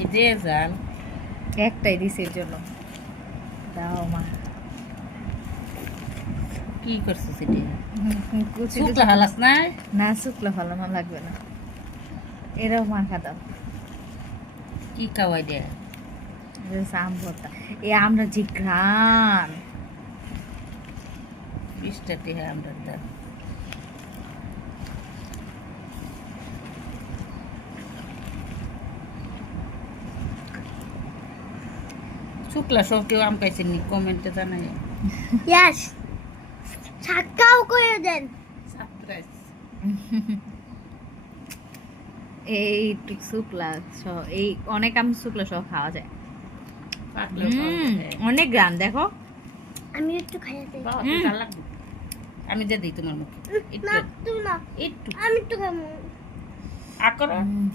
এই যে জাল একটাই দিছে এর জন্য। দাও মা। কি করছিস এটা? কুচি শুকলা হালাস না? না শুকলা ভালো না, লাগবে না। এরাও মাখা দাও। কি খাওয়াই দে? আম ভর্তা। এ আমরা যে ঘ্রাণ। 20 টাকা আমরা দাম। শুকলা সব কেউ আম খাইছেন নি? কমেন্টে জানাই। ইয়েস, ছাক্কাও করে দেন। সারপ্রাইজ। এইটুক শুকলা সহ এই অনেক আম শুকলা সহ খাওয়া যায়। পাকলেও খাওয়া যায়। অনেক গ্রাম দেখো। আমি একটু খাইয়ে দেই। বাবা, তুই জাল লাগবে। আমি দিয়ে দিই তোমার মুখে না একটু তুমি না, একটু আমি একটু খাবো। আকরা হুম।